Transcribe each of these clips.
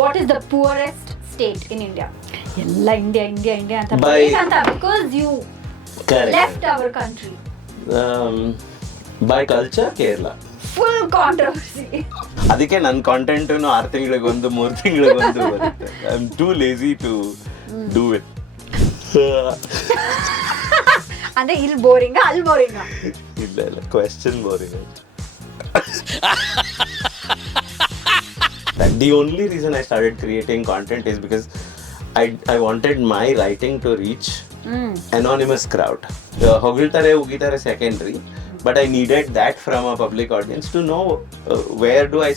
What is the poorest state in India? ಎಲ್ಲ India India India ಅಂತ because you left our country. By culture Kerala. Full controversy. ಅದಕ್ಕೆ ನನ್ನ content 6 ತಿಂಗಳಿಗೊಂದು 3 ತಿಂಗಳಿಗೊಂದು ಬರುತ್ತೆ. I am too lazy to do it. ಅಂದ್ರೆ ಇಲ್ಲಿ ಬೋರಿಂಗ್ ಅಲ್ಲಿ ಬೋರಿಂಗ್? ಇಲ್ಲ question boring. The only reason I started creating content is because I wanted my writing to reach anonymous crowd. ಹೊಗಳ್ತಾರೆ ಉಗಿತಾರೆ secondary, but I needed that from a public audience to know where do I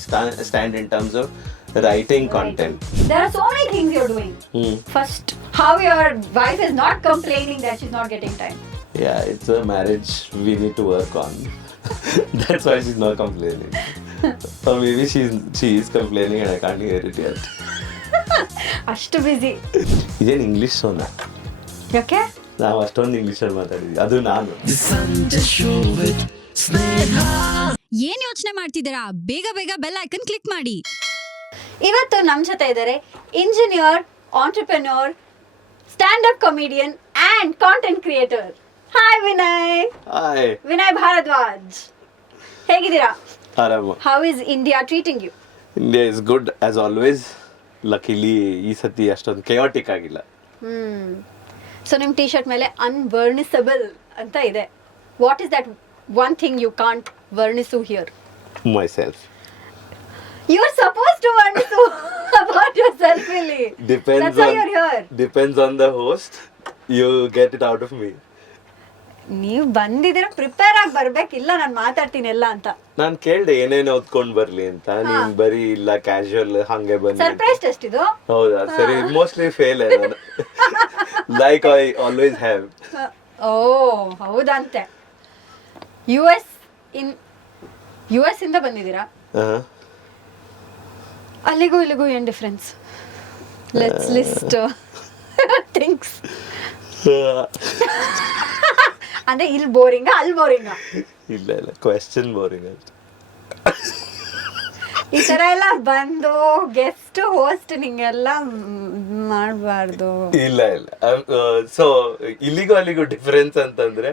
stand in terms of writing content. There are so many things you're doing. First, how your wife is not complaining that she's not getting time. Yeah, it's a marriage we need to work on. That's why she's not complaining. Or maybe she is complaining and I can't hear it yet. ಅಷ್ಟು ಬಿಸಿ. ಇದೇನು English Sona? ಯಾಕೆ? ನಾವು ಅಷ್ಟೊಂದು ಇಂಗ್ಲಿಷಲ್ಲಿ ಮಾತಾಡಿದ್ವಿ. ಅದು ನಾನು. ಏನ್ ಯೋಚನೆ ಮಾಡ್ತಿದ್ದೀರಾ? ಬೇಗ ಬೇಗ ಬೆಲ್ ಐಕನ್ ಕ್ಲಿಕ್ ಮಾಡಿ. ಇವತ್ತು ನಮ್ಮ ಜೊತೆ ಇದ್ದಾರೆ engineer, entrepreneur, stand up comedian and content creator. Hi Vinay. Hi. Vinay Bharadwaj. ಹೇಗಿದ್ದೀರಾ? ಆರಾಮ. How is India treating you? India is good as always. Luckily ಈ ಸತಿ ಅಷ್ಟೊಂದು chaotic ಆಗಿಲ್ಲ. ಸೊ ನಿಮ್ಮ ಟಿ ಶರ್ಟ್ ಮೇಲೆ ಅನ್ವರ್ಣಿಸಬಲ್ ಅಂತ ಇದೆ. What is that one thing you can't ವರ್ಣಿಸು here? Myself. You are supposed to ವರ್ಣಿಸು about yourself really. That's why you're here. Depends on the host. You get it out of me. ನೀವು ಬಂದಿದ್ದೀರಾ prepare ಆಗಿ ಬರ್ಬೇಕಿಲ್ಲ ನಾನು ಮಾತಾಡ್ತೀನಿ ಎಲ್ಲ ಅಂತ. ನಾನು ಕೇಳ್ದೆ ಏನೇನು ಓದ್ಕೊಂಡ್ ಬರ್ಲಿ ಅಂತ. ನೀನ್ ಬರೀ ಇಲ್ಲ ಕ್ಯಾಶುವಲ್ ಹಂಗೆ ಬಂದಿ. ಸರ್ಪ್ರೈಸ್ ಟೆಸ್ಟ್ ಇದು? ಹೌದಾ? ಸರಿ, ಮೋಸ್ಟ್ಲಿ ಫೇಲ್ ನಾನು. Like I always have. ಓ ಹೌದಂತೆ. ಯು ಎಸ್ ಇಂದ ಬಂದಿದ್ದೀರಾ? ಅಲ್ಲಿಗೂ ಇಲ್ಲಿಗೂ ಏನ್ ಡಿಫ್ರೆನ್ಸ್? Let's list things. ಅಂದ್ರೆ ಇಲ್ಲಿ ಬೋರಿಂಗ್ ಅಲ್ಲಿ ಬೋರಿಂಗ್? ಇಲ್ಲ ಕ್ವೆಶ್ಚನ್ ಬೋರಿಂಗ್ ಅಂತ. ಈ ತರ ಎಲ್ಲ ಬಂದು ಗೆಸ್ಟ್ ಹೋಸ್ಟ್ ನಿಂಗೆಲ್ಲ ಮಾಡಬಾರ್ದು. ಇಲ್ಲ ಸೊ ಇಲ್ಲಿಗೂ ಅಲ್ಲಿಗೂ ಡಿಫರೆನ್ಸ್ ಅಂತಂದ್ರೆ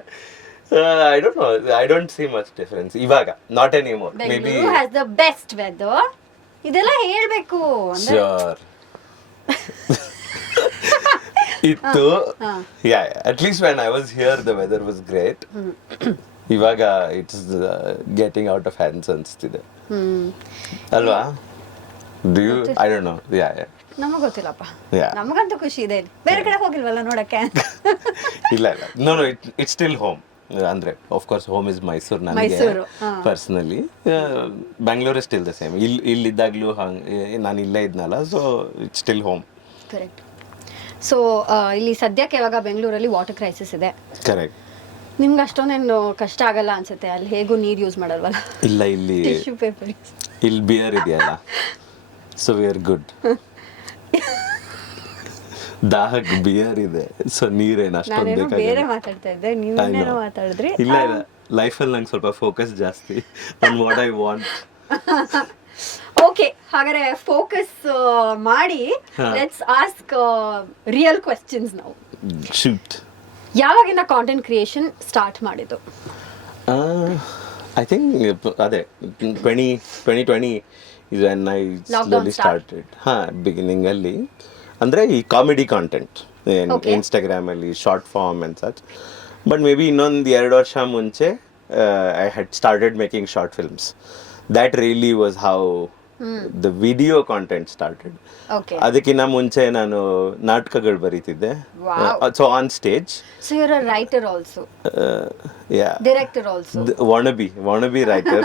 I don't see much difference ಇವಾಗ. Not any more. Maybe has the best weather. ಇದೆಲ್ಲ ಹೇಳ್ಬೇಕು ಅಂದ್ರೆ ಶ್ಯೂರ್ ಇತ್ತು. at least when I was here the weather was great. ಇವಾಗ it's getting out of hands ಅನ್ಸ್ತಿದೆ ಅಲ್ವಾ? Do you? I don't know. Yeah. ನಮಗ್ ಗೊತ್ತಿಲ್ಲಪ್ಪ. ನಮಗಂತೂ ಖುಷಿ ಇದೆ. ಬೇರೆ ಕಡೆ ಹೋಗಿಲ್ವಲ್ಲ ನೋಡಕ್ಕೆ? ಇಲ್ಲ no it's still home. ಅಂದ್ರೆ of course home is Mysuru ನನಗೆ personally. Bangalore is still the same. ಇಲ್ಲಿದ್ದಾಗ್ಲೂ ನಾನು ಇಲ್ಲೇ ಇದ್ನಲ್ಲ, so it's still home. Correct. So ಇಲ್ಲಿ ಸದ್ಯಕ್ಕೆ ಇವಾಗ ಬೆಂಗಳೂರಲ್ಲಿ ವಾಟರ್ ಕ್ರೈಸಿಸ್ ಇದೆ. ಕರೆಕ್ಟ್. ನಿಮ್ಗೆ ಅಷ್ಟೊಂದೇನು ಕಷ್ಟ ಆಗಲ್ಲ ಅನ್ಸುತ್ತೆ? ಅಲ್ಲಿ ಹೇಗೂ ನೀರು ಯೂಸ್ ಮಾಡಲ್ವಲ್ಲ? ಇಲ್ಲ, ಇಲ್ಲಿ ಟಿಶ್ಯೂ ಪೇಪರ್, ಇಲ್ಲಿ ಬಿಯರ್ ಇದೆಯಲ್ಲ, ಸೊ ವಿ ಆರ್ ಗುಡ್. ದಾಹಕ್ಕೆ ಬಿಯರ್ ಇದೆ, ಸೊ ನೀರೇನು ಅಷ್ಟೊಂದು ಬೇಕಾಗಿಲ್ಲ. ಬೇರೆ ಮಾತಾಡ್ತಾ ಇದ್ದೆ, ನೀವೇನೇನೋ ಮಾತಾಡಿದ್ರಿ. ಇಲ್ಲ ಲೈಫಲ್ಲಿ ನಂಗೆ ಸ್ವಲ್ಪ ಫೋಕಸ್ ಜಾಸ್ತಿ on what I want. Okay, ಹಾಗಾದ್ರೆ ಫೋಕಸ್ ಮಾಡಿ ಲೆಟ್ಸ್ ಆಸ್ಕ್ ರಿಯಲ್ ಕ್ವೆಶ್ಚನ್ಸ್ ನಾವು. ಶೂಟ್. ಯಾವಾಗಿಂದ ಕಾಂಟೆಂಟ್ ಕ್ರಿಯೇಷನ್ ಸ್ಟಾರ್ಟ್ ಮಾಡಿದ್ದು? ಐ ಥಿಂಕ್ ಅದೇ 2020 is when I slowly started. Beginning ಅಲ್ಲಿ ಅಂದರೆ ಈ ಕಾಮಿಡಿ ಕಾಂಟೆಂಟ್ ಇನ್ಸ್ಟಾಗ್ರಾಮಲ್ಲಿ short form and such. But maybe ಇನ್ನೊಂದು 2 ವರ್ಷ ಮುಂಚೆ I had started making short films. That really was how the video content started. ಅದಕ್ಕಿಂತ ಮುಂಚೆ ನಾನು ನಾಟಕಗಳು ಬರೀತಿದ್ದೆ, so on stage. So you're a writer also? Yeah. Director also? Wannabe writer.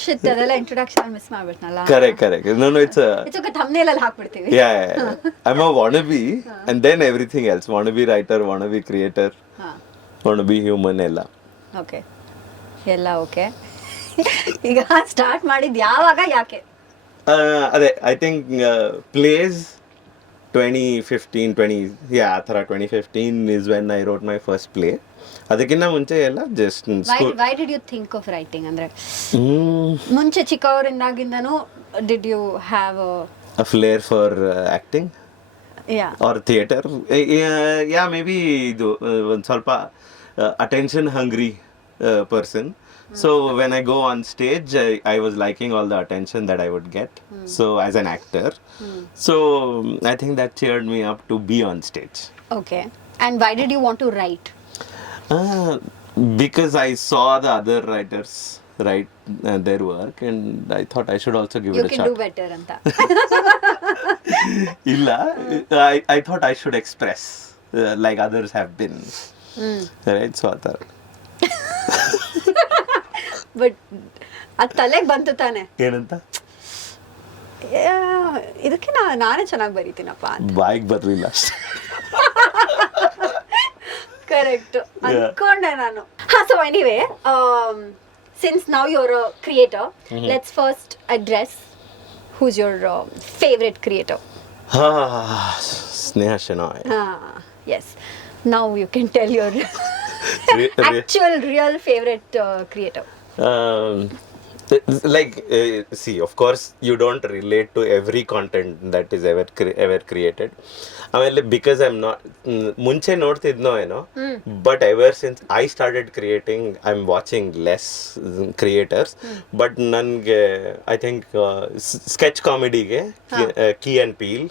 Shit, ಅದೆಲ್ಲ introduction miss ಮಾಡ್ಬಿಟ್ನಲ್ಲ. Correct. No, it's okay, thumbnail ಅಲ್ಲಿ ಹಾಕ್ಬಿಡ್ತೀವಿ. Yeah. I'm a wannabe and then everything else. Wannabe writer, wannabe creator, wannabe human ಎಲ್ಲ. Okay. ಎಲ್ಲ okay. ಈಗ start ಮಾಡಿದ್ದು ಯಾವಾಗ, ಯಾಕೆ? ಅದೇ I think place 2015 ಆ ಥರ 2015 is when I wrote my first play. ಅದಕ್ಕಿಂತ ಮುಂಚೆ ಎಲ್ಲ just why did you think of writing? ಅಂದ್ರೆ ಮುಂಚೆ ಚಿಕ್ಕವರಿಂದಾಗಿಂದನೂ did you have a a flair for acting yeah or theater. Yeah, maybe ಇದು ಒಂದು ಸ್ವಲ್ಪ attention hungry person. So when I go on stage, I was liking all the attention that I would get. So as an actor, so I think that cheered me up to be on stage. Okay and why did you want to write? Uh, because I saw the other writers write their work, and I thought I should also give you it a can shot. Do better ಅಂತ. Illa, I thought I should express like others have been. Right, so I thought. But ಅದು ತಲೆಗೆ ಬಂತು ತಾನೆ, ಏನಂತ ಇದಕ್ಕೆ ನಾನೇ ಚೆನ್ನಾಗಿ ಬರೀತೀನಪ್ಪ ಅಂತ. ಬಾಯಿಗೆ ಬರಲಿಲ್ಲ ಅಷ್ಟೇ. ಕರೆಕ್ಟ್ ಅನ್ಕೊಂಡೆ ನಾನು. ಹಾ, so anyway, since now you're a creator, let's first address who's your favourite creator. Sneha Shenoy. Yes, now you can tell your actual real favorite creator. Like see, of course you don't relate to every content that is ever created. ಆಮೇಲೆ because I'm not ಮುಂಚೆ ನೋಡ್ತಿದ್ನೋ ಏನೋ, but ever since I started creating I am watching less creators. But ನನಗೆ I think sketch ಕಾಮಿಡಿಗೆ Key and Peele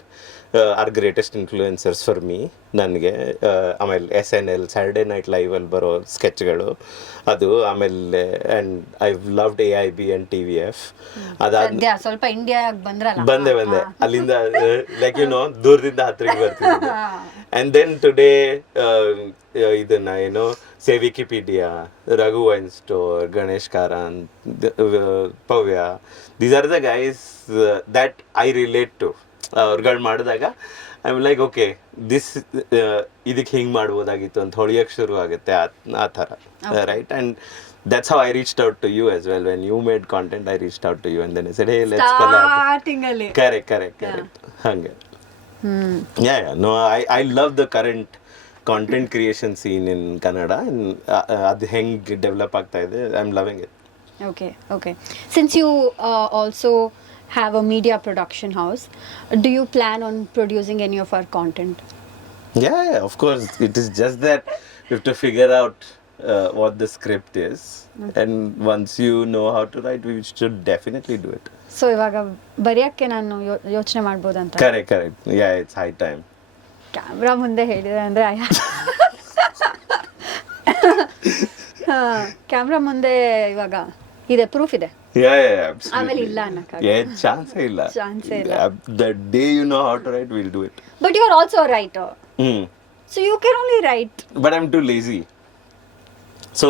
are greatest influencers for me. ನನಗೆ ಆಮೇಲೆ SNL Saturday night ಲೈವಲ್ಲಿ ಬರೋ ಸ್ಕೆಚ್ಗಳು ಅದು, ಆಮೇಲೆ and I loved AIB and TVF. ಅದಾದ ಸ್ವಲ್ಪ ಇಂಡಿಯಾಗೆ ಬಂದ್ರಲ್ಲ, ಬಂದೆ ಅಲ್ಲಿಂದ ಲೈಕ್ ದೂರದಿಂದ ಹತ್ತಿರಕ್ಕೆ ಬರ್ತೀನಿ. ಆ್ಯಂಡ್ ದೆನ್ ಟುಡೇ ಇದನ್ನ ಏನೋ Wikipedia, Raghu wine store, Ganesh Karanth, ಪವ್ಯ, these are the guys that I relate to. ಅವ್ರುಗಳು ಮಾಡಿದಾಗ I am like okay this ಇದಕ್ಕೆ ಹಿಂಗೆ ಮಾಡ್ಬೋದಾಗಿತ್ತು ಅಂತ ಹೊಳಿಯೋಕ್ಕೆ ಶುರು ಆಗುತ್ತೆ ಆ ಥರ, right? And that's how I reached out to you as well. When you made content, I reached out to you and then I said, hey, let's collab. starting ಅಲ್ಲಿ. Correct. Hange. Yeah. No, I love the current content creation scene in Kannada, and ಅದು ಹೆಂಗೆ develop ಆಗ್ತಾ ಇದೆ, I am loving it. Okay. Since you also have a media production house, do you plan on producing any of our content? Yeah, of course. It is just that you have to figure out what the script is, and once you know how to write, we should definitely do it. So ಇವಾಗ ಬರೆಯೋಕ್ಕೆ ನಾನು ಯೋಚನೆ ಮಾಡ್ಬೋದಂತ. Correct. Yeah, it's high time. Camera ಮುಂದೆ ಹೇಳಿದ್ರೆ ಅಂದರೆ camera ಮುಂದೆ ಇವಾಗ ಇದೆ, proof ಇದೆ. Yeah, absolutely. ಆಮೇಲೆ ಇಲ್ಲ ಅನ್ನಕ್ಕಾಗಲ್ಲ. ಚಾನ್ಸೇ ಇಲ್ಲ. The day you know how to write, we'll do it. But you are also a writer. So you can only write. But I'm too lazy. So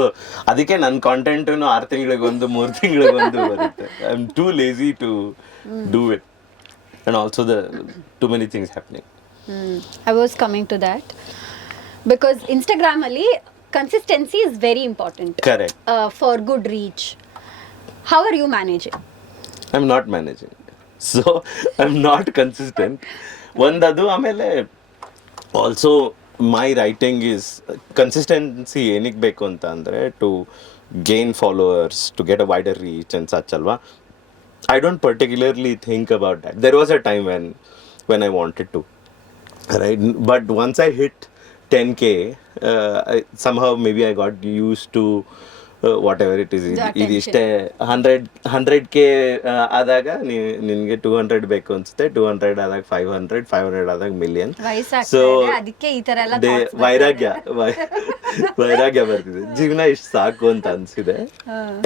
ಅದಕ್ಕೆ ನನ್ನ ಕಾಂಟೆಂಟು 6 ತಿಂಗಳಿಗೊಂದು 3 ತಿಂಗಳಿಗೊಂದು ಬರುತ್ತೆ. I am too lazy to do it, and also too many things happening. I was coming to that because ಇನ್ಸ್ಟಾಗ್ರಾಮಲ್ಲಿ consistency is very important. Correct. For good reach. How are you managing? I am not managing, so I am not consistent. ಒಂದದು, ಆಮೇಲೆ also my writing is consistency ಏನಕ್ಕೆ ಬೇಕು ಅಂತ ಅಂದರೆ to gain followers, to get a wider reach and such ಅಲ್ವಾ. I don't particularly think about that. There was a time when I wanted to, right? But once I hit 10K, somehow maybe I got used to whatever it is. ಇದಿಷ್ಟೇ 100K ಆದಾಗ ನಿನಗೆ 200 ಬೇಕು ಅನ್ಸುತ್ತೆ, 200 ಆದಾಗ 500 ಆದಾಗ million. So ಅದಕ್ಕೆ ಈ ತರ ಎಲ್ಲ ವೈರಾಗ್ಯ ಬರ್ತಿದೆ. ಜೀವನ ಇಷ್ಟು ಸಾಕು ಅಂತ ಅನ್ಸಿದೆ.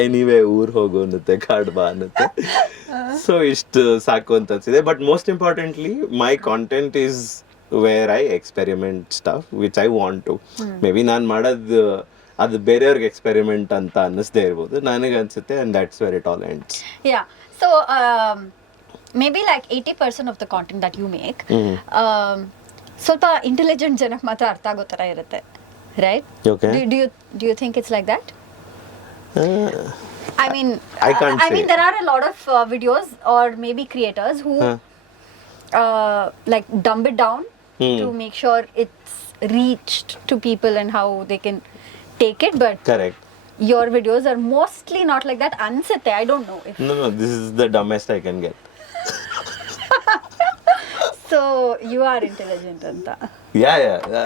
ಎನಿವೇ ಊರ್ ಹೋಗು ಅನ್ನತ್ತೆ, ಕಾಡ್ ಬಾ ಅನ್ನತ್ತೆ. ಸೊ ಇಷ್ಟು ಸಾಕು ಅಂತ ಅನ್ಸಿದೆ. But most importantly my content is where I experiment stuff which I want to. Maybe ನಾನು ಮಾಡೋದು ಅದು ಬೇರೆಯವ್ರಿಗೆ ಎಕ್ಸ್ಪೆರಿಮೆಂಟ್ ಅಂತ ಅನ್ನಿಸ್ದೇ ಇರ್ಬೋದು, ನನಗೆ ಅನ್ಸುತ್ತೆ. And that's where it all ends. Yeah, so maybe like 80% of the content that you make ಸ್ವಲ್ಪ intelligent ಜನಕ್ಕೆ ಮಾತ್ರ ಅರ್ಥ ಆಗೋ ಥರ ಇರುತ್ತೆ, right? Okay. Do you think it's like that? I mean, I can't say. there are a lot of videos or maybe creators who like dumb it down to make sure it's reached to people and how they can take it, but Correct. your videos are mostly not like that. Ansate, I don't know if No, this is the dumbest I can get. So you are intelligent ಅಂತ.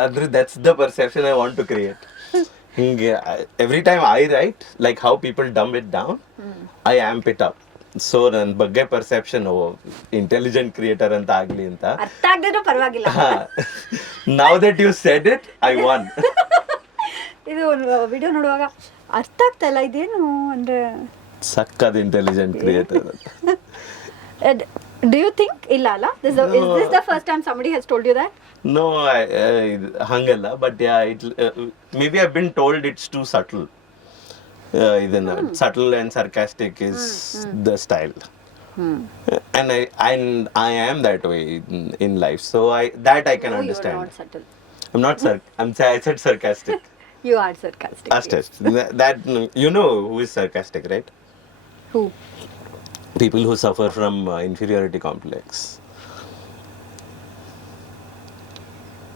ಅಂದ್ರೆ that's the perception I want to create. ಹಿಂಗೆ every time I write like how people dumb it down, I amp it up. So ನನ್ನ ಬಗ್ಗೆ perception intelligent creator ಅಂತ ಆಗ್ಲಿ ಅಂತ. ಅರ್ಥ ಆಗದಿರೋ ಪರವಾಗಿಲ್ಲ. Now that you said it, I won. ಇದು ವಿಡಿಯೋ ನೋಡುವಾಗ ಅರ್ಥ ಆಗ್ತಾ ಇಲ್ಲ ಇದೇನು ಅಂದ್ರೆ ಸಕ್ಕದ ಇಂಟೆಲಿಜೆಂಟ್ ಕ್ರಿಯೇಟರ್ ಅಂತ. Do you think ಇಲ್ಲ ಅಲ್ಲ? Is this the first time somebody has told you that? No, hangalla, but yeah, maybe I've been told it's too subtle. Idena subtle and sarcastic is the style. And I am that way in life, so I can understand. You're not subtle. I'm not I said sarcastic. You are sarcastic. That you know who is sarcastic, right? Who? People who suffer from inferiority complex.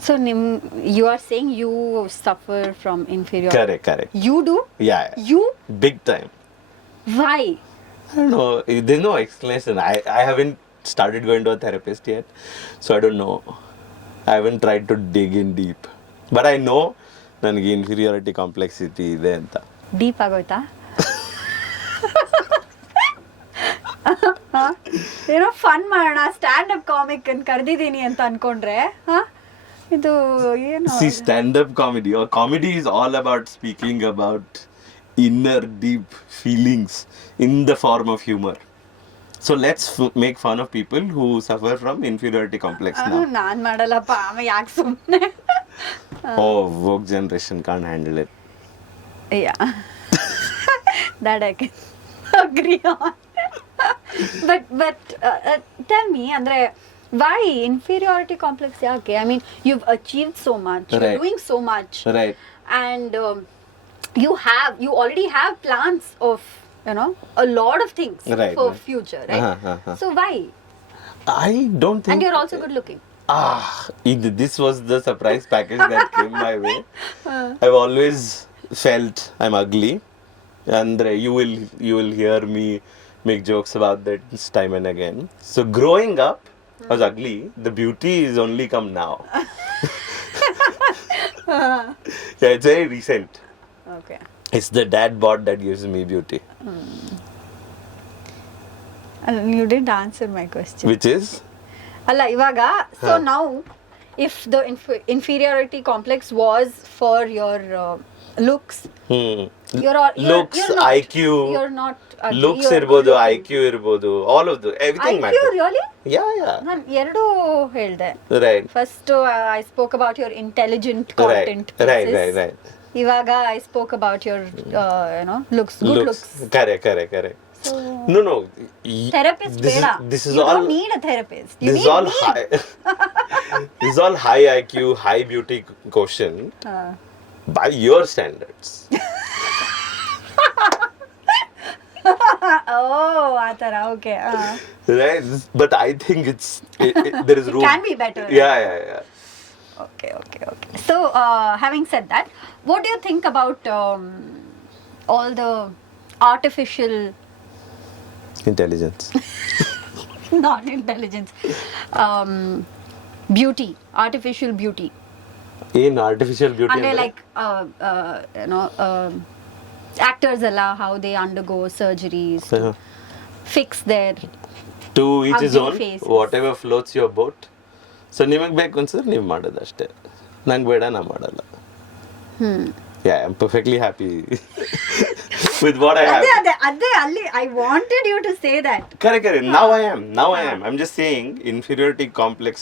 So you are saying you suffer from inferiority. Correct. You do? Yeah. You? Big time. Why? I don't know. There's no explanation. I haven't started going to a therapist yet, so I don't know. I haven't tried to dig in deep. But I know ನನಗೆ inferiority complexity ಇದೆ ಅಂತ. Deep ಆಗೋಯ್ತಾ? ಏನೋ fun ಮಾಡೋಣ, stand up comic ಅಂತ ಕರೆದಿದ್ದೀನಿ ಅಂತ ಅನ್ಕೊಂಡ್ರೆ ಇದು ಏನು? See, stand-up comedy or comedy is all about speaking about inner deep feelings in the form of humor. So let's make fun of people who suffer from inferiority complex now. ನಾನ್ ಮಾಡಲ್ಲಪ್ಪ, ಆಮೇಲೆ ಯಾಕೆ ಸುಮ್ಮನೆ? Woke generation can't handle it. Yeah. That I can agree on. But tell me, andre, why inferiority complex yake? I mean, you've achieved so much, Right. you're doing so much, Right. and you already have plans of, you know, a lot of things Right, for right. future, right? Uh-huh. So why? I don't think. And you're also good looking. This was the surprise package that came my way. I've always felt I'm ugly, and you will hear me make jokes about that time and again. So growing up, I was ugly. The beauty is only come now. Yeah, it's very recent. Okay. It's the dad bod that gives me beauty. You didn't answer my question. Which is? ಅಲ್ಲ ಇವಾಗ so now if the inferiority complex was for your looks, Looks, IQ. you're not Looks ಇರ್ಬೋದು, IQ ಇರ್ಬೋದು, all of the everything IQ matters. really? Yeah. ನಾನು ಎರಡೂ ಹೇಳ್ದೆ. Right. First I spoke about your intelligent content. Right. ಇವಾಗ I spoke about your looks, good looks. Correct. So, no. Therapist ಬೇಡ. This is you all. don't need a therapist. You This need is all me. high. This is all high IQ, high beauty quotient by your standards. ಆ ಥರ okay. Right. But I think there is room. It can be better. Yeah. Okay. So, having said that, what do you think about all the artificial, Intelligence. not intelligence, beauty, artificial beauty? In artificial beauty. And like, actors alla how they undergo surgeries to fix their To each his ugly own. faces. Whatever floats your boat. So ನಿಮಗೆ ಬೇಕು ಅನ್ಸಿದ್ರೆ ನೀವು ಮಾಡೋದು ಅಷ್ಟೇ. ನಂಗೆ ಬೇಡ, ನಾ ಮಾಡಲ್ಲ. Yeah, I'm perfectly happy with what I have. ಅದೇ ಅಲ್ಲಿ I wanted you to say that. Correct. Now I am. I'm just saying inferiority complex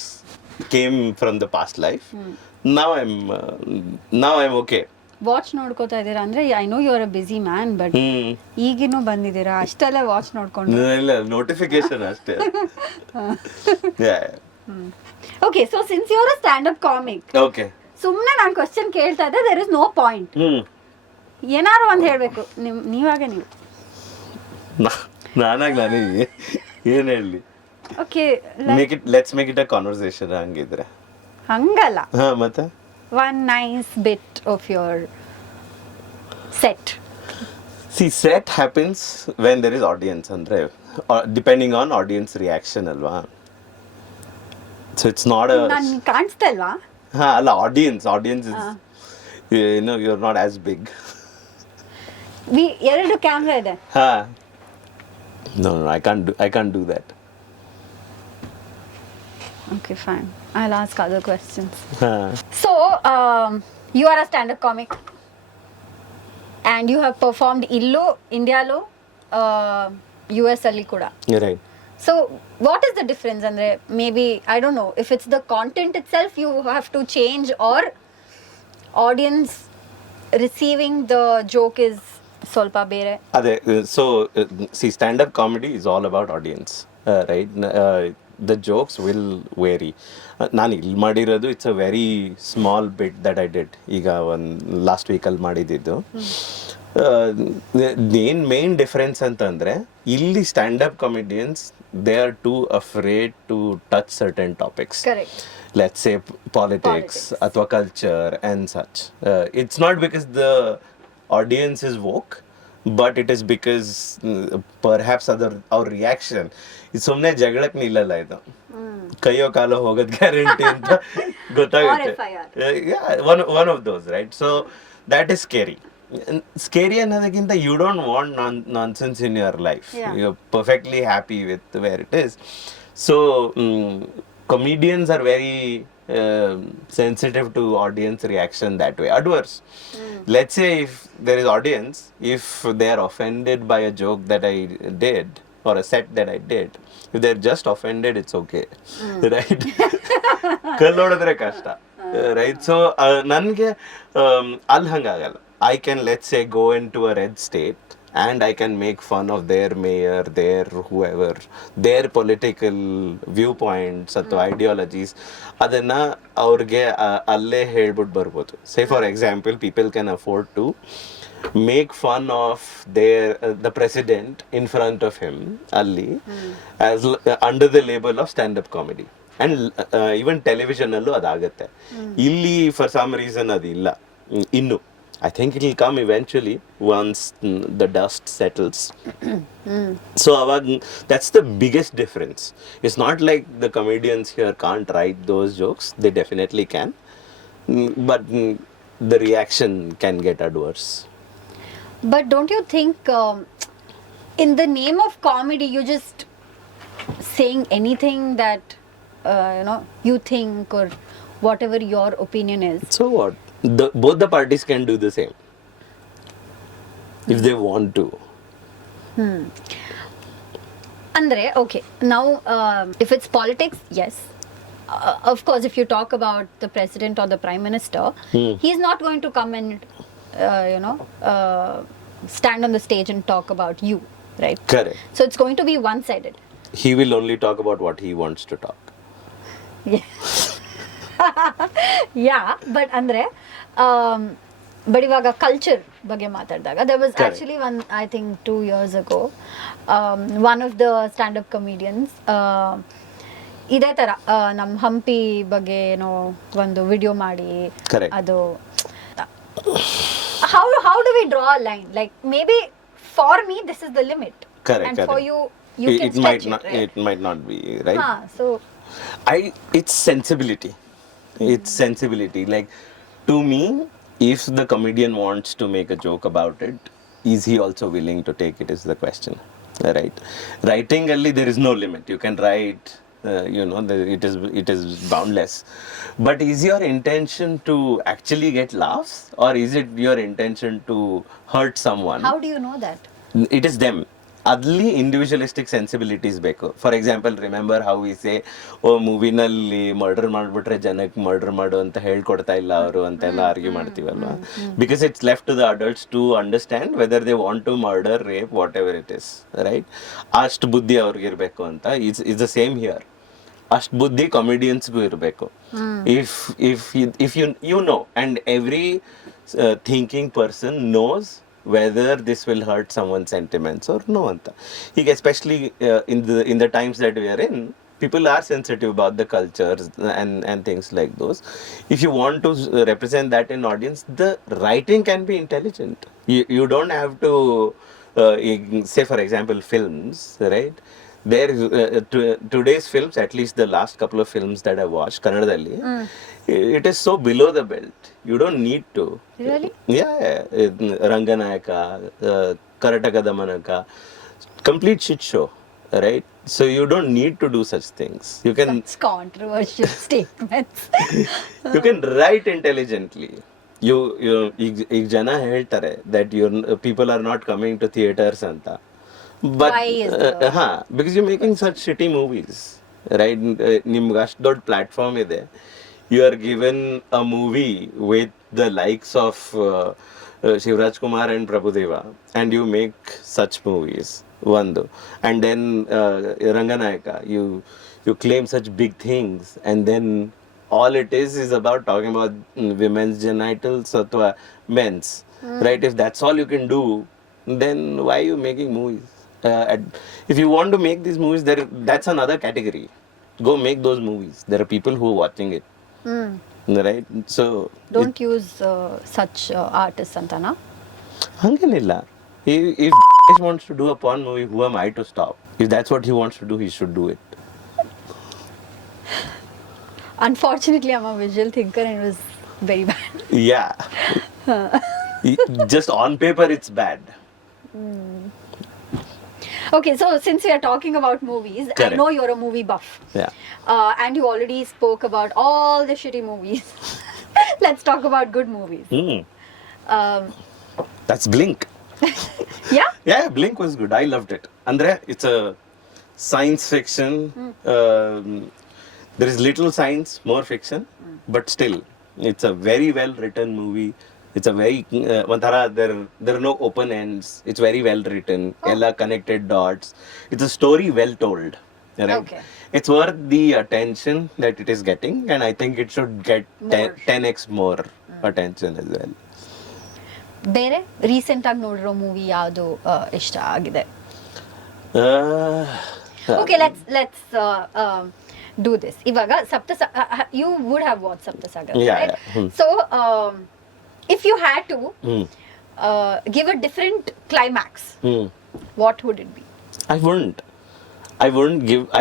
came from the past life. Now I'm okay. Watch ನೋಡ್ಕೋತಾ ಇದ್ದೀರಾ ಅಂದ್ರೆ I know you are a busy man, but ಈಗಿನೂ ಬಂದಿದ್ದೀರಾ ಅಷ್ಟೆಲ್ಲ watch ನೋಡ್ಕೊಂಡು? ಇಲ್ಲ, notification ಅಷ್ಟೇ. Okay, so since you are a stand up comic, okay, ಸುಮ್ಮನೆ ನಾನು ಕ್ವಶನ್ ಕೇಳ್ತಾ ಇದ್ದೆ, ದೇರ್ ಇಸ್ ನೋ ಪಾಯಿಂಟ್. ಏನಾರು ಒಂದು ಹೇಳಬೇಕು ನೀವಾಗೆ ನೀವು. ನಾನು ಏನು ಹೇಳಿ? Okay, let's make it a conversation. ಹಂಗಿದ್ರೆ ಹಂಗಲ್ಲ, ಮತ್ತೆ one nice bit of your set. See, set happens when there is audience, andre depending on audience reaction alva. So it's not a ನಾನು ಕಾಣಿಸ್ತಾ ಇಲ್ವಾ? ಅಲ್ಲ audience is you're not as big. ಎರಡು camera ಇದೆ. No, I can't do that. Okay, fine. I'll ask other questions. Huh. So, you are a stand-up comic, and you have performed illo, Indialo, US alli kuda. You're right. So, what is the difference? Andre, maybe I don't know if it's the content itself you have to change, or audience receiving the joke is solpa bere. So see, stand-up comedy is all about audience, right? The jokes will vary. ನಾನು ಇಲ್ಲಿ ಮಾಡಿರೋದು it's a very small bit that I did ಈಗ ಒಂದು last ವೀಕಲ್ಲಿ ಮಾಡಿದ್ದು. ಏನು main difference ಅಂತಂದರೆ ಇಲ್ಲಿ standup comedians they are too afraid to touch certain topics. Correct. Let's say politics ಅಥವಾ culture and such. It's not because the audience is woke, but it is because perhaps our reaction is ಸುಮ್ಮನೆ ಜಗಳಕ್ಕೆ ನಿಲ್ಲಲ್ಲ ಇದು, ಕೈಯೋ ಕಾಲೋ ಹೋಗೋದು guarantee ಅಂತ ಗೊತ್ತಾಗುತ್ತೆ. One of those, right? So that is scary ಅನ್ನೋದಕ್ಕಿಂತ you don't want nonsense in your life. You are perfectly happy with where it is. So comedians are very sensitive to audience reaction that way, adverse. Let's say if there is audience, if they are offended by a joke that I did or a set that I did, if they're just offended, it's okay. Right? ಕಲ್ಲೋಡಿದ್ರೆ ಕಷ್ಟ, right? So ನನಗೆ ಅಲ್ಲಿ ಹಂಗಾಗಲ್ಲ. I can, let's say, go into a red state and I can make fun of their mayor, their whoever, their political viewpoints ಅಥವಾ ideologies. ಅದನ್ನು ಅವ್ರಿಗೆ ಅಲ್ಲೇ ಹೇಳ್ಬಿಟ್ಟು ಬರ್ಬೋದು. Say for example, people can afford to make fun of the president in front of him ಅಲ್ಲಿ as under the label of stand-up comedy. And even television ಅಲ್ಲೂ ಅದಾಗತ್ತೆ. ಇಲ್ಲಿ for some reason ಅದಿಲ್ಲ ಇನ್ನು. I think it will come eventually once the dust settles. So that's the biggest difference. It's not like the comedians here can't write those jokes. They definitely can. But the reaction can get adverse. But don't you think in the name of comedy you just saying anything that you think, or whatever your opinion is? So what? Both the parties can do the same if they want to. Andre, okay, now if it's politics, yes, of course, if you talk about the president or the prime minister, he's not going to come and stand on the stage and talk about you, right? Correct. So it's going to be one-sided. He will only talk about what he wants to talk. Yeah. Yeah, but ಅಂದ್ರೆ but ಇವಾಗ culture ಬಗ್ಗೆ ಮಾತಾಡಿದಾಗ there was actually one, I think 2 years ago, one of the stand-up comedians ಇದೇ ಥರ ನಮ್ಮ ಹಂಪಿ ಬಗ್ಗೆ ಏನೋ ಒಂದು ವಿಡಿಯೋ ಮಾಡಿ ಅದು how do we draw a line? Like maybe for me this is the limit. Correct. And correct. for you can it stretch might not, right? It might not be, right? So it's sensibility. It's sensibility. Like, to me, if the comedian wants to make a joke about it, is he also willing to take it, is the question, right? Writing only, there is no limit. You can write, it is boundless. But is your intention to actually get laughs, or is it your intention to hurt someone? how do you know that? It is them. ಅಲ್ಲಿ individualistic sensibilities ಬೇಕು. For example, remember how we say, ಮೂವಿನಲ್ಲಿ murder ಮಾಡಿಬಿಟ್ರೆ ಜನಕ್ಕೆ murder ಮಾಡು ಅಂತ ಹೇಳ್ಕೊಡ್ತಾ ಇಲ್ಲ ಅವರು ಅಂತೆಲ್ಲ ಆರ್ಗ್ಯೂ ಮಾಡ್ತೀವಲ್ವಾ. Because it's left to the adults to understand whether they want to murder, rape, whatever it is, right? ಅಷ್ಟು ಬುದ್ಧಿ ಅವ್ರಿಗಿರ್ಬೇಕು ಅಂತ. It's the same here. ಅಷ್ಟು ಬುದ್ಧಿ ಕಾಮಿಡಿಯನ್ಸ್ಗೂ ಇರಬೇಕು. If you know, and every thinking person knows whether this will hurt someone's sentiments or no anta. ಈಗ especially in the times that we are in, people are sensitive about the cultures and things like those. If you want to represent that in audience, the writing can be intelligent. You don't have to say, for example, films, right? there is today's films, at least the last couple of films that I watched Kannadadalli, it is so below the belt. You don't need to. Really? Ranganayaka, Karataka Damanaka, complete shit show, right? So you don't need to do such things. You can Such controversial statements. you can write intelligently. ಈಗ ಜನ ಹೇಳ್ತಾರೆ that people are not coming to theaters ಅಂತ. But Why is that? because you're making such shitty movies, right? ನಿಮ್ಗೆ ಅಷ್ಟು ದೊಡ್ಡ platform ಇದೆ. You are given a movie with the likes of Shivraj Kumar and Prabhudeva, and you make such movies. One, and then Ranganayaka, you claim such big things, and then all it is about talking about women's genitals or men's, right? If that's all you can do, then why are you making movies? If you want to make these movies, that's another category. Go make those movies. There are people who are watching it, right? So Don't use such artists antana. ಹಂಗೇನಿಲ್ಲ. If wants to do a porn movie, who am I to stop? If that's what he wants to do, he should do it. Unfortunately, I'm a visual thinker and it was very bad. Yeah. Just on paper, it's bad. Okay, so since we are talking about movies, I Correct. know you're a movie buff. Yeah. And you already spoke about all the shitty movies. Let's talk about good movies. Um, That's Blink. yeah? Yeah, Blink was good. I loved it. Andre, it's a science fiction. There is little science, more fiction, but still, it's a very well written movie. It's a very there are no open ends. It's very well written. Ella connected dots. It's a story well told. Right? Okay. It's worth the attention that it is getting, and I think it should get More. 10x more attention as well. ಬೇರೆ recent ಆಗಿ ನೋಡಿರೋ movie ಯಾವುದು ಇಷ್ಟ ಆಗಿದೆ? Okay, let's do this. ಇವಾಗ you would have watched Saptasagar, Yeah, right? yeah. So if you had to give a different climax, what would it be? I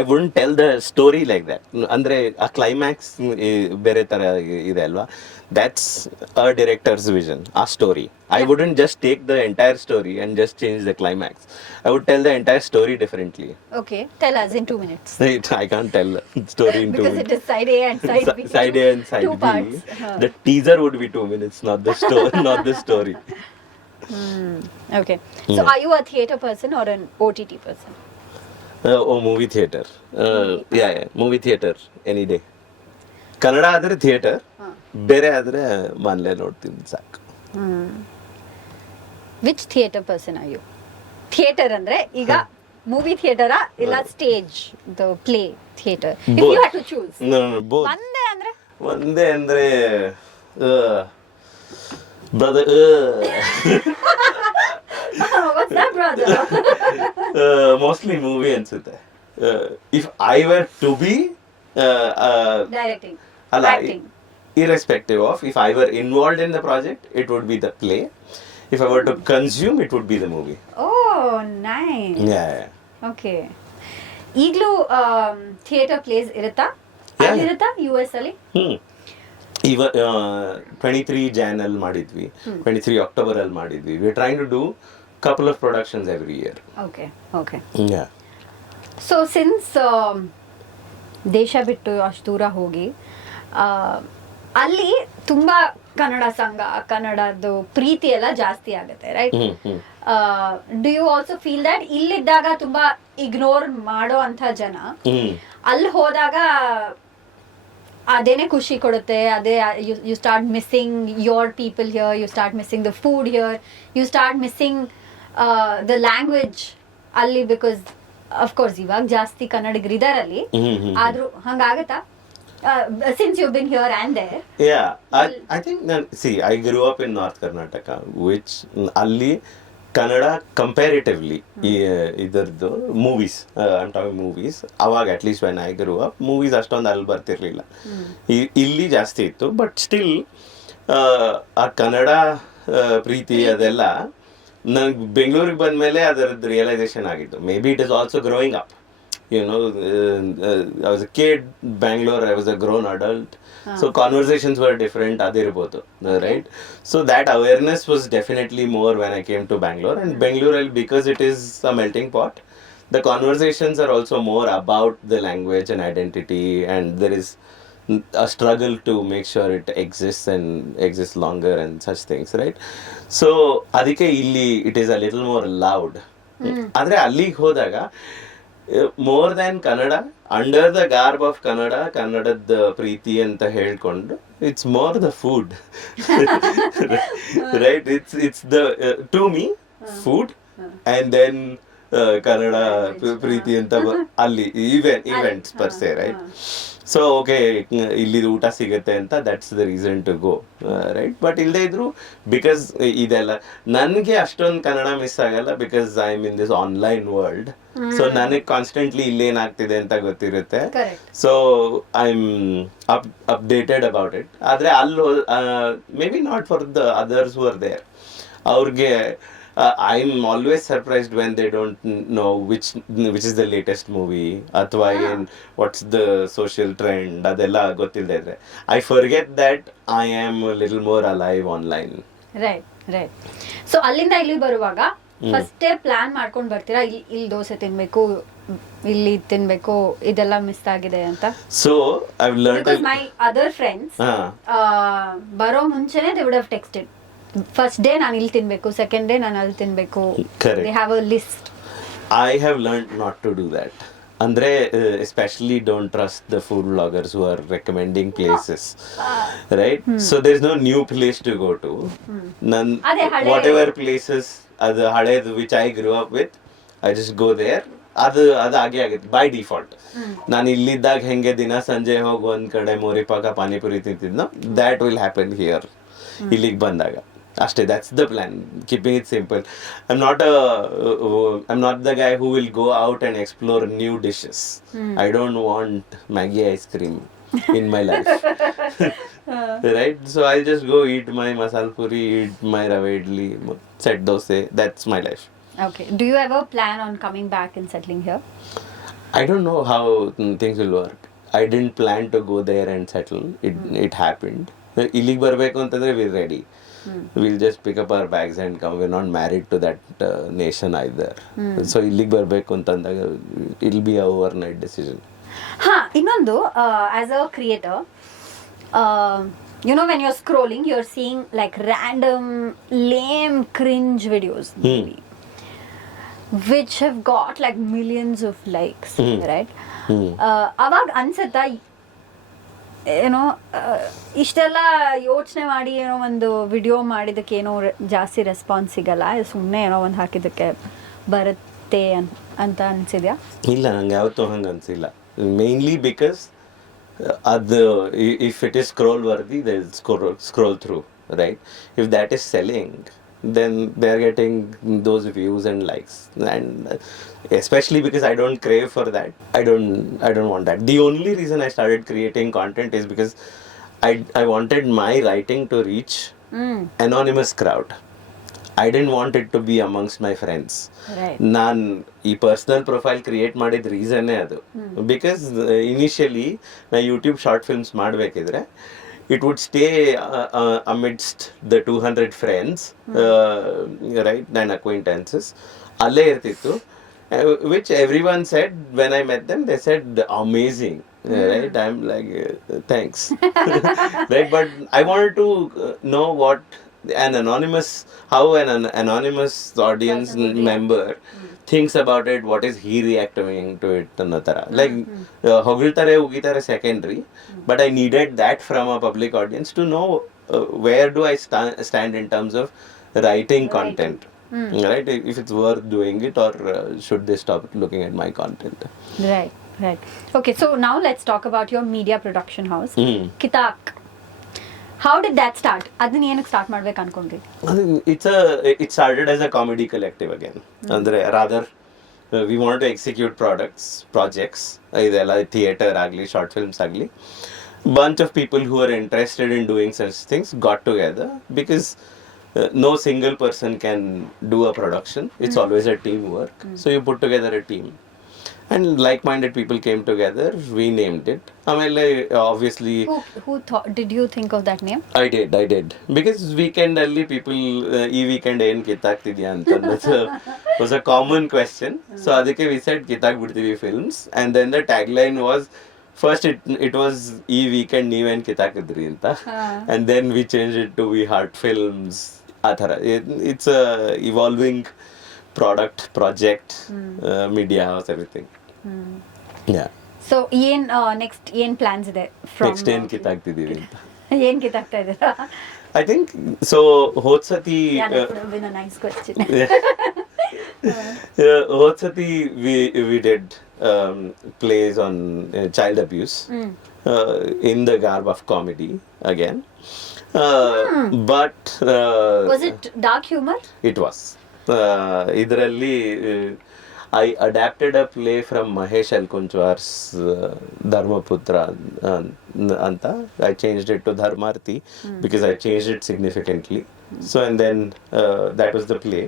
wouldn't tell the story like that. ಅಂದ್ರೆ ಆ climax ಬೇರೆ ತರ ಇದೆ ಅಲ್ವಾ? That's a director's vision, a story. I wouldn't just take the entire story and just change the climax. I would tell the entire story differently. Okay, tell us in 2 minutes. I can't tell the story in 2 Because minutes. it is side A and side B. Side A and side Two B. parts. The teaser would be 2 minutes, not the story. Not the story. Okay. So are you a theatre person or an OTT person? Movie theater. Yeah, movie theater any day. Kannada ಆದರೆ theatre, ಬೇರೆ ಆದರೆ ಮನೇಲೆ ನೋಡ್ತೀನಿ ಸಾಕು. Which theatre person are you? Theatre ಅಂದ್ರೆ ಈಗ movie ಥಿಯೇಟರಾ ಇಲ್ಲ stage the play theatre? If you had to choose. both. ಒಂದೇ ಅಂದ್ರೆ brother What's that, brother? mostly movie ಅನ್ಸುತ್ತೆ. If I were to be Directing. ಅಲ್ಲ, Acting. irrespective of if I were involved in the project, it would be the play. If I were to consume, it would be the movie. Oh, nice. Yeah. Okay. ಈಗಲೂ theatre place ಇರುತ್ತಾ? Yeah. ಅಲ್ಲಿರುತ್ತಾ US ಅಲ್ಲಿ? ಈಗ 23 Jan ಅಲ್ಲಿ ಮಾಡಿದ್ವಿ, 23 October ಅಲ್ಲಿ ಮಾಡಿದ್ವಿ. We are trying to do couple of productions every year. Okay, okay. Yeah. So since ದೇಶ ಬಿಟ್ಟು ಅಷ್ಟು ದೂರ ಹೋಗಿ ಅಲ್ಲಿ ತುಂಬಾ ಕನ್ನಡ ಸಂಘ, ಕನ್ನಡದ್ದು ಪ್ರೀತಿ ಎಲ್ಲ ಜಾಸ್ತಿ ಆಗುತ್ತೆ, right? Do you also feel that ಇಲ್ಲಿದ್ದಾಗ ತುಂಬಾ ಇಗ್ನೋರ್ ಮಾಡೋ ಅಂತ ಜನ ಅಲ್ಲಿ ಹೋದಾಗ ಅದೇನೆ ಖುಷಿ ಕೊಡುತ್ತೆ? ಅದೇ you start missing your people here, you start missing the food here, you start missing the language ಅಲ್ಲಿ, ಬಿಕಾಸ್ ಅಫ್ಕೋರ್ಸ್ ಇವಾಗ ಜಾಸ್ತಿ ಕನ್ನಡಿಗರು ಇದಾರಲ್ಲಿ, ಆದ್ರೂ ಹಂಗಾಗತ್ತಾ? Since you've been here and there. Yeah, I think see, I grew up in North Karnataka, which ಅಲ್ಲಿ Kannada comparatively ಇದರದ್ದು movies, I'm talking movies, ಅವಾಗ at least when I ಗ್ರೂ up movies ಅಷ್ಟೊಂದು ಅಲ್ಲಿ ಬರ್ತಿರ್ಲಿಲ್ಲ. ಇಲ್ಲಿ ಜಾಸ್ತಿ ಇತ್ತು, ಬಟ್ ಸ್ಟಿಲ್ ಆ ಕನ್ನಡ ಪ್ರೀತಿ ಅದೆಲ್ಲ ನನಗೆ ಬೆಂಗಳೂರಿಗೆ ಬಂದಮೇಲೆ ಅದರದ್ದು ರಿಯಲೈಸೇಷನ್ ಆಗಿತ್ತು. May be it is also growing up. I was a kid, Bangalore, I was a grown adult. So conversations were different, adirbodu, right? So that awareness was definitely more when I came to Bangalore. And Bangalore, because it is a melting pot, the conversations are also more about the language and identity, and there is a struggle to make sure it exists and exists longer and such things, right? So ಅದಕ್ಕೆ ಇಲ್ಲಿ it is a little more loud. ಆದರೆ ಅಲ್ಲಿಗೆ ಹೋದಾಗ more than Kannada, under the garb of ಕನ್ನಡದ ಪ್ರೀತಿ ಅಂತ ಹೇಳ್ಕೊಂಡು it's more the food, right? It's the to me food and then Kannada ಪ್ರೀತಿ ಅಂತ ಅಲ್ಲಿ events per se, right? So okay, ಇಲ್ಲಿದು ಊಟ ಸಿಗುತ್ತೆ ಅಂತ that's the reason to go, right? But ಇಲ್ಲದೆ ಇದ್ರು, ಬಿಕಾಸ್ ಇದೆಲ್ಲ ನನಗೆ ಅಷ್ಟೊಂದು ಕನ್ನಡ ಮಿಸ್ ಆಗಲ್ಲ, because I am in this online world. So ನನಗೆ ಕಾನ್ಸ್ಟೆಂಟ್ಲಿ ಇಲ್ಲೇನಾಗ್ತಿದೆ ಅಂತ ಗೊತ್ತಿರುತ್ತೆ. So I am updated about it. ಆದರೆ ಅಲ್ಲಿ maybe not for the others who are there, ಅವ್ರಿಗೆ I'm always surprised when they don't know which is the latest movie, ಅಥವಾ ಏನು what's the social trend, ಅದೆಲ್ಲ ಗೊತ್ತಿಲ್ಲದೆ ಇದ್ರೆ I forget that I am a little more alive online. Right. So ಅಲ್ಲಿಂದ ಇಲ್ಲಿ ಬರುವಾಗ ಫಸ್ಟೇ ಪ್ಲಾನ್ ಮಾಡ್ಕೊಂಡು ಬರ್ತೀರಾ, ಇಲ್ಲಿ ದೋಸೆ ತಿನ್ಬೇಕು, ಇಲ್ಲಿ ತಿನ್ಬೇಕು, ಇದೆಲ್ಲ ಮಿಸ್ ಆಗಿದೆ ಅಂತ? So I've learned, because my other friends ಬರೋ ಮುಂಚೆನೆ they would have texted, first day ನಾನು ಇಲ್ಲಿ ತಿನ್ಬೇಕು, ಸೆಕೆಂಡ್ ಡೇ ನಾನು ಅಲ್ಲಿ ತಿನ್ಬೇಕು. They have a list. I have learned not to do that. Andre, especially don't trust the food bloggers who are recommending places, right? So there's no new place to go to. Whatever places, ಅದು ಹಳೇದು which I grew up with, I just go there. ಅದು ಹಾಗೆ ಆಗುತ್ತೆ by default. ನಾನು ಇಲ್ಲಿದ್ದಾಗ ಹೆಂಗೆ ದಿನ ಸಂಜೆ ಹೋಗಿ ಒಂದ್ ಕಡೆ ಮೋರಿಪಾಕ ಪಾನಿಪುರಿ ತಿಂತಿದ್ನೋ, ದ್ಯಾಟ್ ವಿಲ್ ಹ್ಯಾಪನ್ ಹಿಯರ್ ಇಲ್ಲಿಗೆ ಬಂದಾಗ ಅಷ್ಟೇ. that's the plan, keeping it simple. I'm not the guy who will go out and explore new dishes. I don't want Maggi ice cream in my life. Right? So I'll just go eat my masala puri, eat my rava idli, set dosa. That's my life. Okay. Do you ever plan on coming back and settling here? I don't know how things will work. I didn't plan to go there and settle. It happened. ಇಲ್ಲಿಗೆ ಬರಬೇಕು ಅಂತಂದ್ರೆ we're ready. We'll just pick up our bags and come. We're not married to that nation either. So ಇಲ್ಲಿಗೆ ಬರಬೇಕು ಅಂತಂದಾಗ it'll be a overnight decision. ಇನ್ನೊಂದು, as a creator, when you're scrolling, you're seeing like random lame cringe videos which have got like millions of likes, right? ಅವಾಗ ಅನ್ಸುತ್ತಾ ಇಷ್ಟೆಲ್ಲ ಯೋಚನೆ ಮಾಡಿ ಒಂದು ವಿಡಿಯೋ ಮಾಡಿದಕ್ಕೆ ಏನೋ ಜಾಸ್ತಿ ರೆಸ್ಪಾನ್ಸ್ ಸಿಗಲ್ಲ, ಸುಮ್ಮನೆ ಏನೋ ಒಂದು ಹಾಕಿದ್ದಕ್ಕೆ ಬರುತ್ತೆ ಅಂತ ಅನ್ಸಿದ್ಯಾ? ಇಲ್ಲ, ನಂಗೆ ಯಾವತ್ತೂ ಹಂಗೆ ಅನ್ಸಿಲ್ಲ. ಮೇನ್ಲಿ ಬಿಕಾಸ್ ಅದು if it is scroll worthy, they scroll through, right? If that is selling, then they're getting those views and likes, and especially because I don't crave for that. I don't want that. The only reason I started creating content is because I wanted my writing to reach anonymous crowd. I didn't want it to be amongst my friends. Right. ನಾನು ಈ personal profile create ಮಾಡಿದ ರೀಸನ್ನೇ ಅದು. Because initially ನಾ YouTube short films ಮಾಡಬೇಕಿದ್ರೆ it would stay amidst the 200 friends, right, and acquaintances. Alle irtittu, which everyone said when I met them, they said amazing, right? I'm like, thanks. Right? But I wanted to know what how an anonymous audience member thinks about it, what is he reacting to it ಅನ್ನೋ ಥರ. Like ಹೊಗಳ್ತಾರೆ ಉಗಿತಾರೆ secondary, but I needed that from a public audience to know where do I stand in terms of writing content, right? If it's worth doing it or should they stop looking at my content. Right. Okay, so now let's talk about your media production house, Kitak. How did that start? ಅದನ್ನ ಏನಕ್ಕೆ start ಮಾಡ್ಬೇಕು ಅನ್ಕೊಂಡ್ರಿ? It started as a comedy collective again. ಅಂದ್ರೆ rather we wanted to execute projects, ಇದೆಲ್ಲ theatre ಆಗಲಿ short films ಆಗಲಿ. Bunch of people who are interested in doing such things got together because no single person can do a production. It's always a teamwork. So you put together a team. and like-minded people came together. We named it. ಆಮೇಲೆ obviously who thought, did you think of that name? I did because weekend ಅಲ್ಲಿ people ಈ weekend ಏನ್ ಕಿತ್ತಾಕ್ತಿದ್ಯಾ ಅಂತ was a common question. So ಅದಕ್ಕೆ we said ಕಿತ್ತಾಕ್ಬಿಡ್ತೀವಿ films, and then the tagline was first it was ಈ weekend ನೀವೇನ್ ಕಿತ್ತಾಕಿದ್ರಿ ಅಂತ, and then we changed it to we heart films. ಆ ಥರ it's a evolving project, media house, everything. Yeah. So ಏನ್ next ಏನ್ plants ಇದೆ next ಏನ್ ಕಿತ್ತಾಕ್ತಿದೀವಿ ಅಂತ ಏನ್ ಕಿತ್ತಾಕ್ತಾ ಇದ್ದೀರಾ? ಐ ಥಿಂಕ್ ಸೊ ಹೋದ್ ಸತಿ ನೈಸ್ ಕ್ವೆಶ್ಚನ್. ಹೋದ್ ಸತಿ we did plays on child abuse in the garb of comedy again, but was it dark humour? it was ಇದರಲ್ಲಿ I adapted a play from Mahesh Alkunchwar's Dharmaputra anta. I changed it to Dharmarthi because I changed it significantly. So and then that was the play.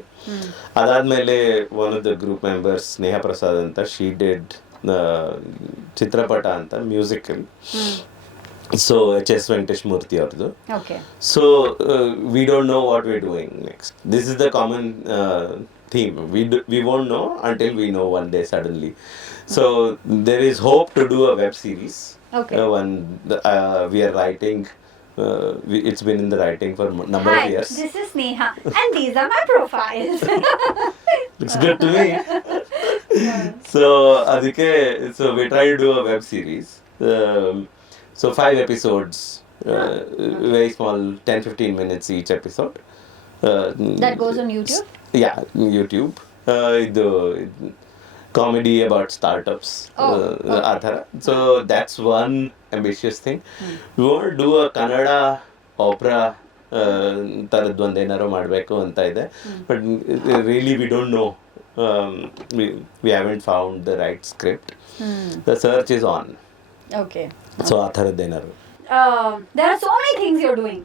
Adadmele one of the group members, Sneha Prasad anta, she did Chitrapata anta musical. So H.S. Venkatesh Murthy avrdu. Okay. So we don't know what we're doing next. This is the common theme. We won't know until we know one day suddenly. So there is hope to do a web series. Okay. We are writing. It's been in the writing for number of years. This is Sneha and these are my profiles. Looks good to me. So adike, so we try to do a web series. So 5 episodes, very small, 10-15 minutes each episode. That goes on YouTube? Yeah, YouTube. Idu comedy about startups. Okay. ಆ ಥರ. So that's one ambitious thing. We want to do a Kannada opera ಥರದ್ದು ಒಂದೇನಾರು ಮಾಡಬೇಕು ಅಂತ ಇದೆ. But really we don't know. We haven't found the right script. The search is on. Okay. So ಆ ಥರದ್ದೇನಾರು. There are so many things you're doing.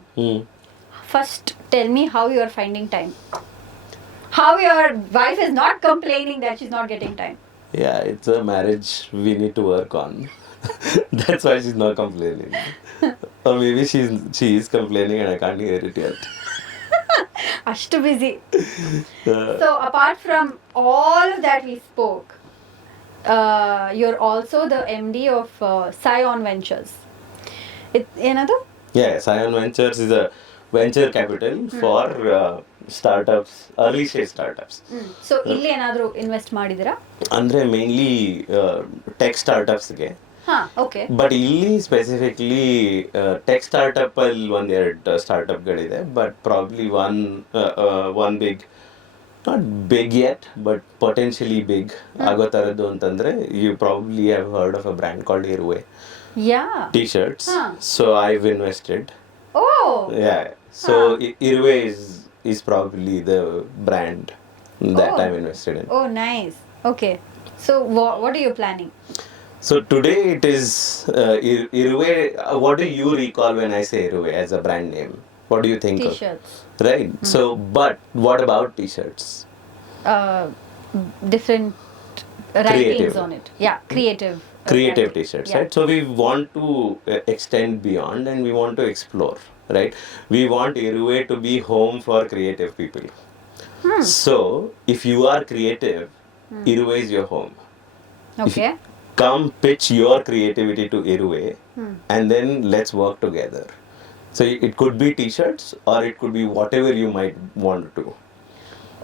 First, tell me how you are finding time. How your wife is not complaining that she's not getting time. Yeah, it's a marriage we need to work on. That's why she's not complaining. Or maybe she is complaining and I can't hear it yet. Ashtu busy. So apart from all of that we spoke, you're also the MD of Scion Ventures. Another? Yeah, Scion Ventures is a venture capital for startups, early stage startups. So ಇಲ್ಲಿ ಏನಾದರೂ invest ಮಾಡಿದಿರಾ? ಅಂದ್ರೆ mainly tech ಸ್ಟಾರ್ಟಪ್ಸ್ಗೆ. Okay. But ಇಲ್ಲಿ specifically tech startup ಅಲ್ಲಿ ಒಂದೆರಡು ಸ್ಟಾರ್ಟಪ್ಗಳಿದೆ, but probably one big, not big yet but potentially big ಆಗೋ ಥರದ್ದು ಅಂತಂದ್ರೆ you probably have heard of a brand called Iruve. Yeah. T-shirts. So I've invested. Oh. Yeah. So Irwe is probably the brand that I'm invested in. Oh, nice. Okay. So what are you planning? So today it is Irwe. What do you recall when I say Irwe as a brand name? What do you think T-shirts. of? Right. So, but what about T-shirts? Different writings on it. Yeah, creative T-shirts, right? So we want to extend beyond and we want to explore, right? We want Irwe to be home for creative people. So if you are creative, Irwe is your home. Okay. Come pitch your creativity to Irwe and then let's work together. So it could be T-shirts or it could be whatever you might want to.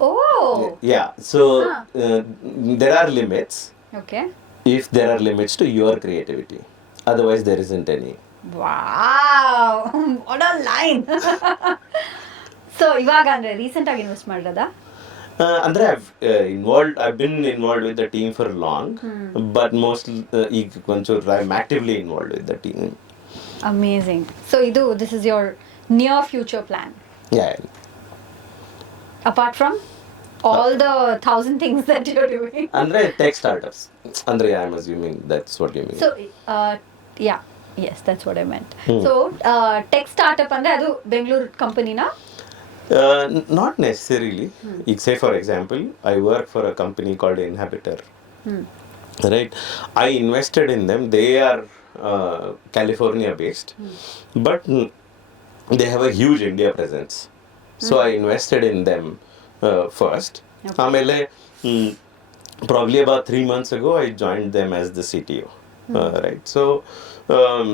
Oh. Yeah. So there are limits. Okay. If there are limits to your creativity, otherwise there isn't any. Wow. What a line. So ಇವಾಗ ಅಂದ್ರೆ recent ಆಗಿ invest ಮಾಡಿರೋದಾ? ಅಂದ್ರೆ I've been involved with the team for long, but mostly ಈಗ ಒಂಚೂರು I'm actively involved with the team. Amazing. So this is your near future plan. Yeah. Apart from all the 1,000 things that you're doing. ಅಂದ್ರೆ tech startups. ಅಂದ್ರೆ I'm assuming that's what you mean. So yeah, yes, that's what I meant. So tech startup ಅಂದ್ರೆ ಅದು Bengaluru ಕಂಪನಿನಾ? Not necessarily. Say for example, I work for a company called Inhabitor. right? I invested in them. They are California based, but they have a huge India presence. So I invested in them first. Okay. ಆಮೇಲೆ probably about 3 months ago I joined them as the CTO. Right, um,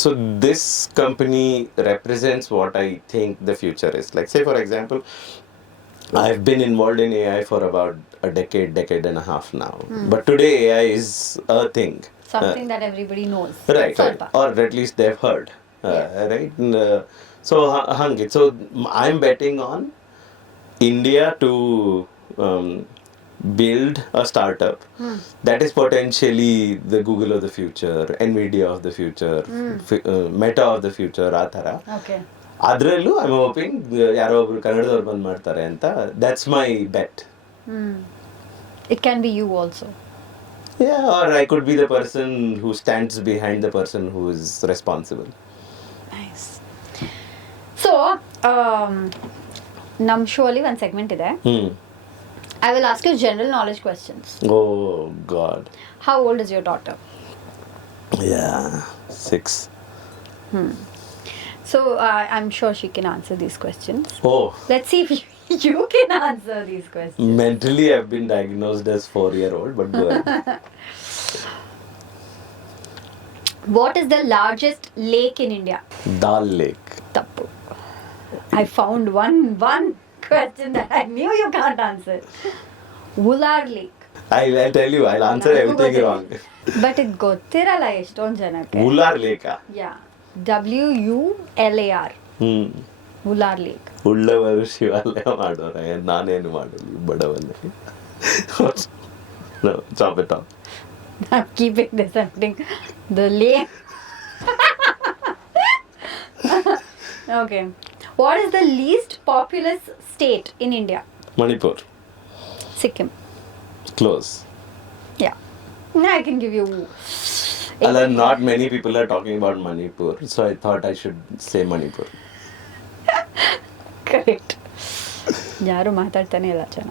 so this company represents what I think the future is like. Say for example, I've been involved in AI for about a decade and a half now. But today AI is a thing. Something that everybody knows. Right. ಸ್ವಲ್ಪ. Or at least they've heard. Right? So, hangi. So, I'm betting on India to build a startup that is potentially the Google of the future, Nvidia of the future, Meta of the future, ಆ ಥರ. Okay. ಅದರಲ್ಲೂ I am hoping ಯಾರೋ ಒಬ್ರು ಕನ್ನಡದವ್ರು ಬಂದು ಮಾಡ್ತಾರೆ ಅಂತ. That's my bet. It can be you also. Yeah, or I could be the person who stands behind the person who is responsible. Nice. So, ನಮ್ಮ show ಅಲ್ಲಿ ಒಂದು ಸೆಗ್ಮೆಂಟ್ ಇದೆ. I will ask you general knowledge questions. Oh God. How old is your daughter? Yeah, 6. So, I'm sure she can answer these questions. Oh, Let's see if you can answer these questions. mentally I've been diagnosed as 4-year-old, but go ahead. What is the largest lake in India? Dal Lake. Tappu. I found one question that I knew you can't answer. Ular Lake. I'll tell you, I'll answer everything wrong. But it ಗೊತ್ತಿರಲ್ಲ ಎಷ್ಟೊಂದು ಜನಕ್ಕೆ. Ular Lake. Yeah. WULAR. Ular Lake. ಉಳ್ಳವರು ಶಿವಾಲಯ ಮಾಡೋರ, ನಾನೇನು ಮಾಡಲಿ ಬಡವಲ್ಲಿ. No, chop it off. I'm keeping this something. The lake. Okay. What is the least populous state in India? Manipur. Sikkim. Close. Yeah. Now I can give you. Although not many people are talking about Manipur, so I thought I should say Manipur. Correct. ಯಾರು ಮಾತಾಡ್ತಾನೆ ಇಲ್ಲ ಜನ.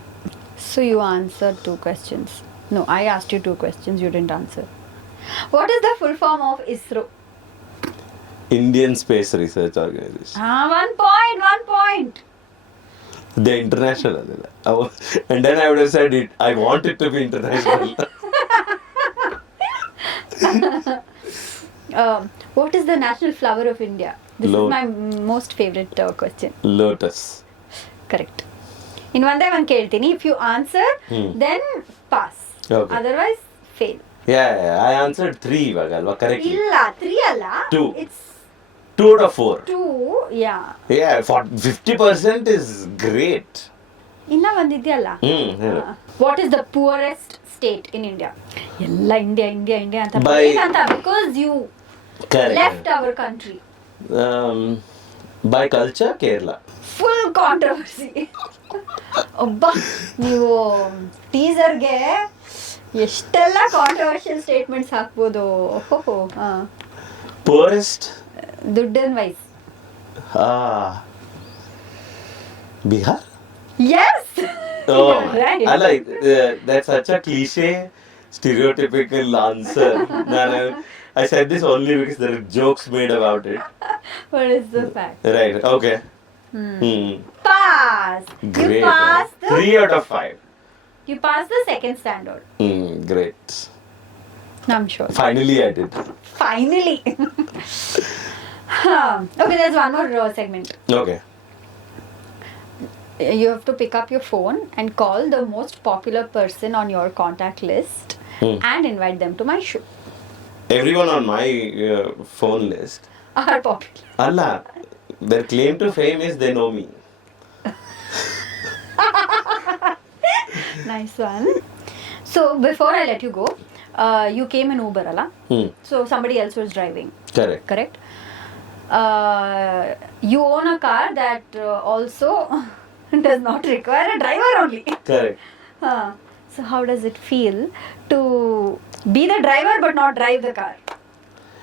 So you answered 2 questions. No, I asked you 2 questions. You didn't answer. What is the full form of ISRO? Indian Space Research Organization. 1 point. 1 point. They're international. And then I would have said it. I want it to be international. What is the national flower of India? This is my most favorite question. Lotus. Correct. In one day one ಕೇಳ್ತೀನಿ. If you answer, then pass. Okay. Otherwise, fail. Yeah, I answered 3 ಇವಾಗ ಅಲ್ವಾ? Correctly. ಇಲ್ಲ 3 ಅಲ್ಲ. 2. It's 2 out of 4. 2. Yeah. Yeah, 50% is great. ಇನ್ನ ಒಂದಿದೆಯಲ್ಲ. What is the poorest state in India? ಎಲ್ಲ India ಅಂತ because you left our country. By culture, Kerala. Full controversy. ಒಬ್ಬ ನೀವು ಟೀಸರ್ಗೆ ಎಷ್ಟೆಲ್ಲ ಕಾಂಟ್ರವರ್ಷಿಯಲ್ ಸ್ಟೇಟ್ಮೆಂಟ್ಸ್ ಹಾಕ್ಬೋದು. Poorest? ದುಡ್ಡಿನ wise. Bihar? Yes. Oh, right. I like that's such a cliche, stereotypical answer. I said this only because there are jokes made about it. What is the fact? Right. Okay. Pass. Great. You passed the 3 out of 5. You passed the second standard. Great. I'm sure. Finally, I did. Finally. Okay, there's one more segment. Okay. You have to pick up your phone and call the most popular person on your contact list and invite them to my show. Everyone on my phone list Are popular. Allah, their claim to fame is they know me. Nice one. So before I let you go, you came in Uber, Allah? So somebody else was driving. Correct. You own a car that also does not require a driver only. Correct. So how does it feel to be the driver but not drive the car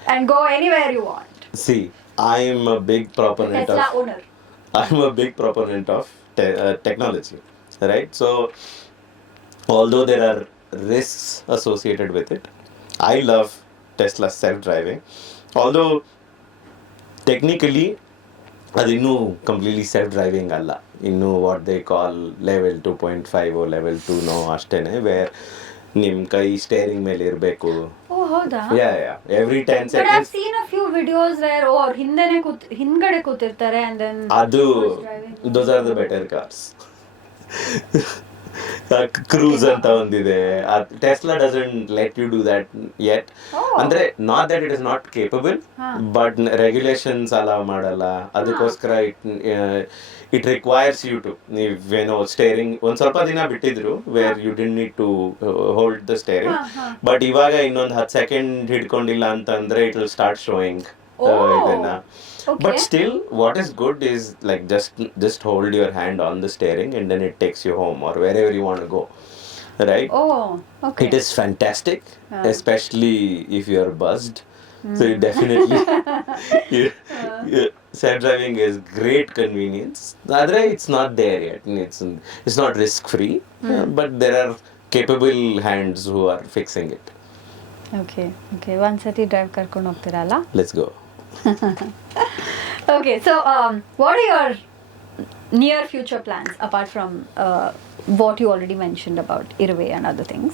and go anywhere you want? See, I am a big proponent Tesla of. owner. I'm a big proponent of technology, right? So, although there are risks associated with it. I love Tesla self-driving, although technically ಅದು ಇನ್ನೂ completely self driving ಅಲ್ಲ, ಇನ್ನು what they call level 2.5 level 2 ಅಷ್ಟೇನೆ, wear ನಿಮ್ಮ ಕೈ steering ಮೇಲೆ ಇರಬೇಕು. ಓ ಹೌದಾ? Every 10 But I've seconds. seen a few videos where ಅವ್ರು ಹಿಂದ್ಗಡೆ ಕೂತಿರ್ತಾರೆ and then ಅದು those are the better cars. Cruise ಅಂತ ಒಂದಿದೆ. Tesla doesn't let you do that yet. ಅಂದ್ರೆ not that it is not capable, but regulations allow ಮಾಡಲ್ಲ. ಅದಕ್ಕೋಸ್ಕರ it requires you to, ನೀವೇನೋ ಸ್ಟೇರಿಂಗ್ ಒಂದ್ ಸ್ವಲ್ಪ ದಿನ ಬಿಟ್ಟಿದ್ರು where you did need to hold the steering, but ಇವಾಗ ಇನ್ನೊಂದು 10 ಸೆಕೆಂಡ್ ಹಿಡ್ಕೊಂಡಿಲ್ಲ ಅಂತಂದ್ರೆ ಇಟ್ ವಿಲ್ ಸ್ಟಾರ್ಟ್ ಶೋಯಿಂಗ್ ಇದನ್ನ. Okay. But still, what is good is like just hold your hand on the steering and then it takes you home or wherever you want to go, right? Oh, okay. It is fantastic, especially if you are buzzed. So you definitely, self-driving is great convenience. Otherwise, it's not there yet. It's not risk-free, but there are capable hands who are fixing it. Okay. ಒಂದ್ಸತಿ drive ಕರ್ಕೊಂಡು ಹೋಗ್ತೀರಲ್ಲ? Let's go. Okay, so what are your near future plans apart from what you already mentioned about Irve and other things?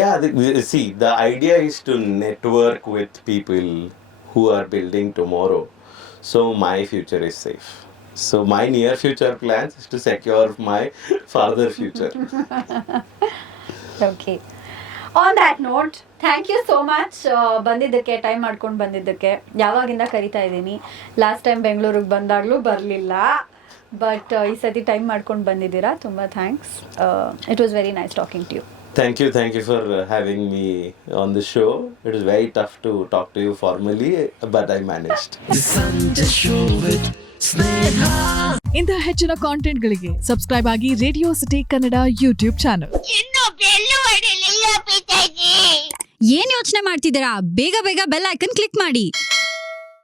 Yeah, see, the idea is to network with people who are building tomorrow, so my future is safe. So my near future plans is to secure my farther future. Okay. On that note, thank you so much ಬಂದಿದ್ದಕ್ಕೆ, time ಮಾಡ್ಕೊಂಡು ಬಂದಿದ್ದಕ್ಕೆ. ಯಾವಾಗಿಂದ ಕರಿತಾ ಇದ್ದೀನಿ, last time ಬೆಂಗಳೂರಿಗೆ ಬಂದಾಗಲೂ ಬರಲಿಲ್ಲ, but ಈ ಸತಿ ಟೈಮ್ ಮಾಡ್ಕೊಂಡು ಬಂದಿದ್ದೀರಾ. ತುಂಬ thanks. It was very nice talking to you. Thank you for having me on the show. It was very tough to talk to you formally, but I managed. SUNಜ Show with Sneha. ಇಂಥ ಹೆಚ್ಚಿನ ಕಾಂಟೆಂಟ್ಗಳಿಗೆ subscribe ಆಗಿ radio city Kannada YouTube channel. ಏನ್ ಯೋಚನೆ ಮಾಡ್ತಿದ್ದೀರಾ? ಬೇಗ bell icon click ಮಾಡಿ.